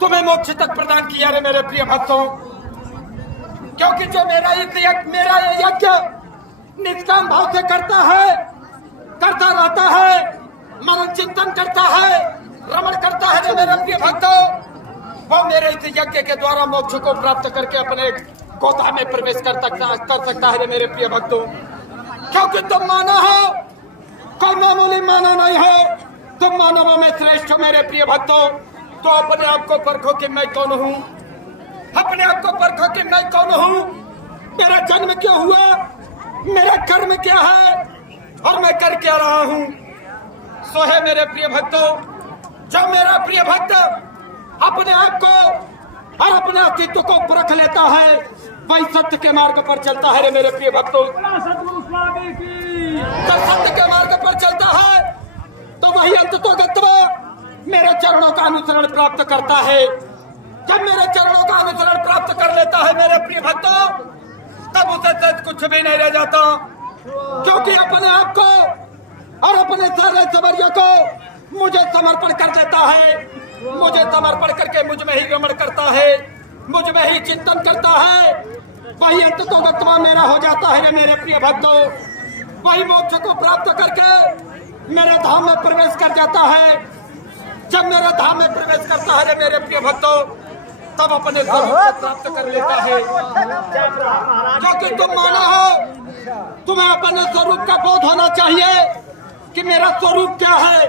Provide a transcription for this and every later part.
तुम्हें मोक्ष तक प्रदान किया रे मेरे प्रिय भक्तों, क्योंकि जो मेरा ये यज्ञ निष्काम भाव से करता रहता है, मनन चिंतन करता है, रमण करता है रे मेरे प्रिय भक्तों, वो मेरे इस यज्ञ के द्वारा मोक्ष को प्राप्त करके अपने गोदा में प्रवेश कर सकता है रे मेरे प्रिय भक्तों। क्योंकि तुम मानव हो, कोई मामूली मानव नहीं हो, तुम मानवों में श्रेष्ठ हो मेरे प्रिय भक्तों। तो अपने आप को परखो कि मैं कौन हूँ, अपने आप को परखो कि मैं कौन हूँ, मेरा जन्म क्यों हुआ, मेरा कर्म क्या है और मैं कर क्या रहा हूँ। सो है मेरे प्रिय भक्तों, जो मेरा प्रिय भक्त अपने आप को और अपने अस्तित्व को परख लेता है, वही सत्य के मार्ग पर चलता है रे मेरे प्रिय भक्तों। जब सत्य के मार्ग पर चलता है तो वही अंततोगत्वा मेरे चरणों का अनुसरण प्राप्त करता है। जब मेरे चरणों का अनुसरण प्राप्त कर लेता है मेरे प्रिय भक्तों, तब उसे कुछ भी नहीं रह जाता, क्योंकि अपने आप को और अपने सारे सवरियों को मुझे समर्पण कर देता है। मुझे समर्पण करके मुझ में ही रमण करता है, मुझ में ही चिंतन करता है, वही अंततोगत्वा मेरा हो जाता है मेरे प्रिय भक्तों। वही मोक्ष को प्राप्त करके मेरे धाम में प्रवेश कर जाता है। जब मेरे धाम में प्रवेश करता है मेरे प्रिय भक्तों, तब अपने स्वरूप को प्राप्त कर लेता है। क्योंकि तुम माना हो, तुम्हें अपने स्वरूप का बोध होना चाहिए कि मेरा स्वरूप क्या है।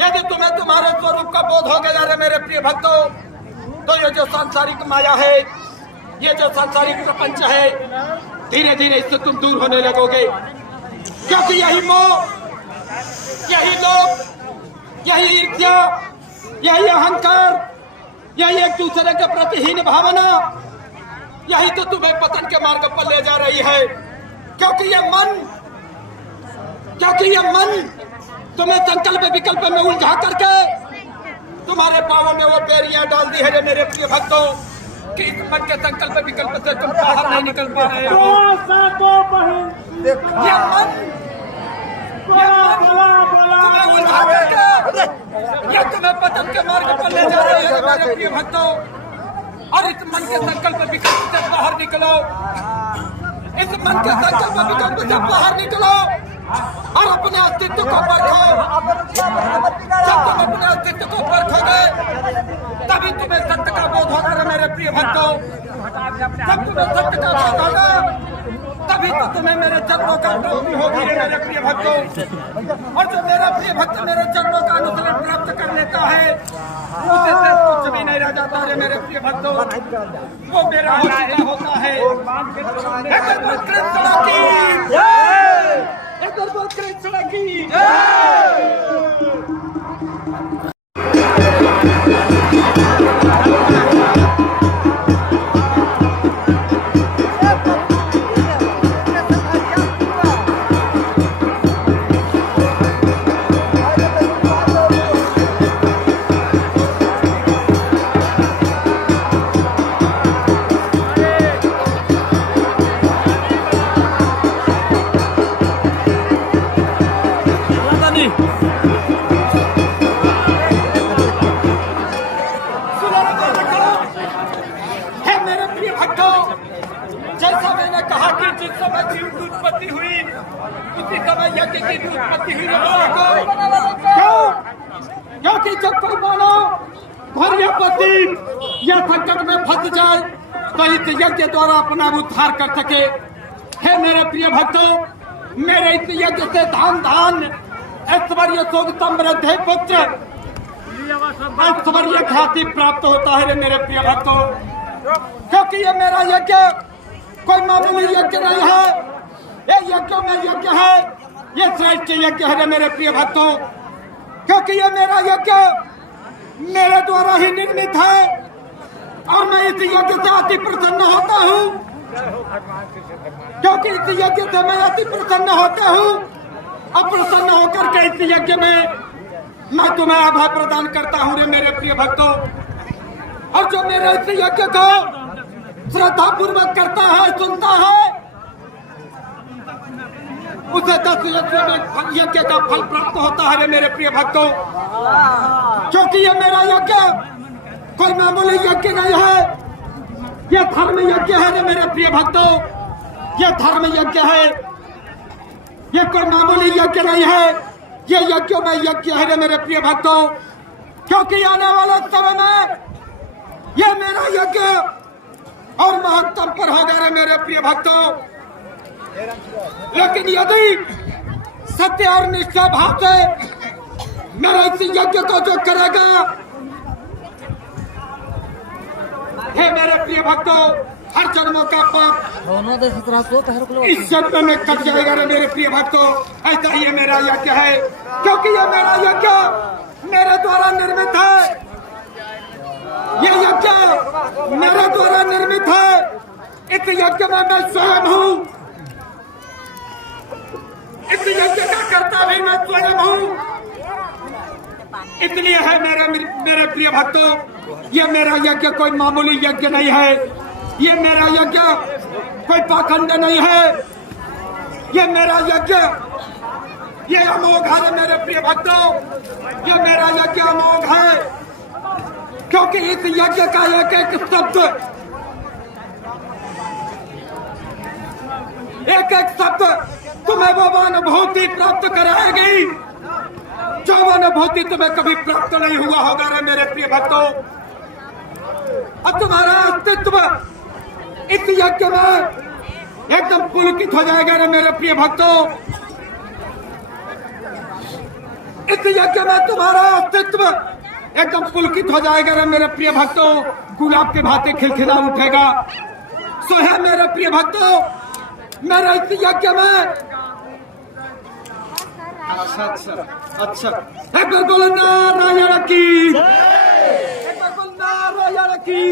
यदि तुम्हें तुम्हारे स्वरूप का बोध हो गया रे मेरे प्रिय भक्तों, तो ये जो सांसारिक माया है, ये जो सांसारिक प्रपंच है, धीरे धीरे इससे तुम दूर होने लगोगे। क्योंकि यही मोह, यही लोभ, यही ईर्ष्या, यही अहंकार, यही एक दूसरे के प्रति हीन भावना, यही तो तुम्हें पतन के मार्ग पर ले जा रही है। क्योंकि ये मन तुम्हें संकल्प विकल्प में उलझा करके तुम्हारे पांवों में वो बेरियां डाल दी है मेरे प्रिय भक्तों, कि इस मन के संकल्प विकल्प से तुम बाहर नहीं निकल पा रहे हो। ये मन तुम्हें उलझा करके ये तुम्हें पतन के मार्ग पर ले जा रहे हैं मेरे प्रिय भक्तों। और इस मन के संकल्प विकल्प से बाहर निकलो, इस मन के संकल्प विकल्प से बाहर निकलो और अपने अस्तित्व को परखो। जब तुम अपने अस्तित्व को परखोगे तभी तुम्हें सत्य का बोध होगा मेरे प्रिय भक्तों। जब तुम्हें सत्य का बोध होगा तभी तो तुम्हें मेरे चरणों का प्राप्ति होगी मेरे प्रिय भक्तों। और जो मेरा प्रिय भक्त मेरे चरणों का अनुसरण प्राप्त कर लेता है, उसे से कुछ भी नहीं रह जाता है मेरे प्रिय भक्तों, वो मेरा होता है। कृष्ण की जय, कृष्ण की जय। जैसा मैंने कहा कि जिस समय जीव की उत्पत्ति हुई, उसी समय यज्ञ की भी उत्पत्ति हुई। ताकि जब कोई मानव घर या पति या संकट में फंस जाए तो इस यज्ञ द्वारा अपना उद्धार कर सके। हे मेरे प्रिय भक्तों, मेरे इस यज्ञ से धान ऐश्वर्य सुख समृद्धि पुत्र ऐश्वर्य ख्याति प्राप्त होता है रे मेरे प्रिय भक्तों। क्योंकि ये मेरा यज्ञ कोई मामूली यज्ञ नहीं है, ये यज्ञ में यज्ञ है, ये श्रेष्ठ यज्ञ है रे मेरे प्रिय भक्तों। क्योंकि ये मेरा यज्ञ मेरे द्वारा ही निर्मित है और मैं इस यज्ञ से अति प्रसन्न होता हूँ। क्योंकि इस यज्ञ से मैं अति प्रसन्न होता हूँ और प्रसन्न होकर के इस यज्ञ में मैं तुम्हें अभय प्रदान करता हूँ रे मेरे प्रिय भक्तों। और जो मेरे इस यज्ञ को श्रद्धा पूर्वक करता है, सुनता है, उसे 10 यज्ञ का फल प्राप्त होता है रे मेरे प्रिय भक्तों। क्योंकि ये मेरा यज्ञ कोई मामूली यज्ञ नहीं है, ये धर्म यज्ञ है रे मेरे प्रिय भक्तों। ये धर्म यज्ञ है, ये कोई मामूली यज्ञ नहीं है, ये यज्ञ में यज्ञ है रे मेरे प्रिय भक्तों। क्योंकि आने वाले समय में ये मेरा यज्ञ और महत्तम पर होगा रे मेरे प्रिय भक्तों। लेकिन यदि सत्य और निष्ठा भाव से मेरे इस यज्ञ को जो करेगा, हे मेरे प्रिय भक्तों, हर जन्मों का पाप इस जन्म में कट जाएगा रे मेरे प्रिय भक्तों। ऐसा ही मेरा यज्ञ है। क्योंकि ये मेरा यज्ञ मेरे द्वारा निर्मित है, ये यज्ञ मेरे द्वारा निर्मित है। इस यज्ञ में मैं स्वयं हूँ, इस यज्ञ का कर्ता भी मैं स्वयं हूँ। इसलिए है मेरे प्रिय भक्तों, ये मेरा यज्ञ कोई मामूली यज्ञ नहीं है, ये मेरा यज्ञ कोई पाखंड नहीं है, ये मेरा यज्ञ ये अमोघ है मेरे प्रिय भक्तों। ये मेरा यज्ञ अमोघ है। क्योंकि इस यज्ञ का एक एक शब्द तुम्हें वो अनुभूति प्राप्त कराएगी जो अनुभूति तुम्हें कभी प्राप्त नहीं हुआ होगा रे मेरे प्रिय भक्तों। अब तुम्हारा अस्तित्व इस यज्ञ में एकदम पुलकित हो जाएगा रे मेरे प्रिय भक्तों। इस यज्ञ में तुम्हारा अस्तित्व एकदम पुलकित हो जाएगा रे मेरे प्रिय भक्तों। गुलाब के भांति खिलखिला उठेगा। सो है मेरे प्रिय भक्तों, मेरे इस यज्ञ में अच्छा एक बार बोलो नारायण की, एक बार बोलो नारायण की।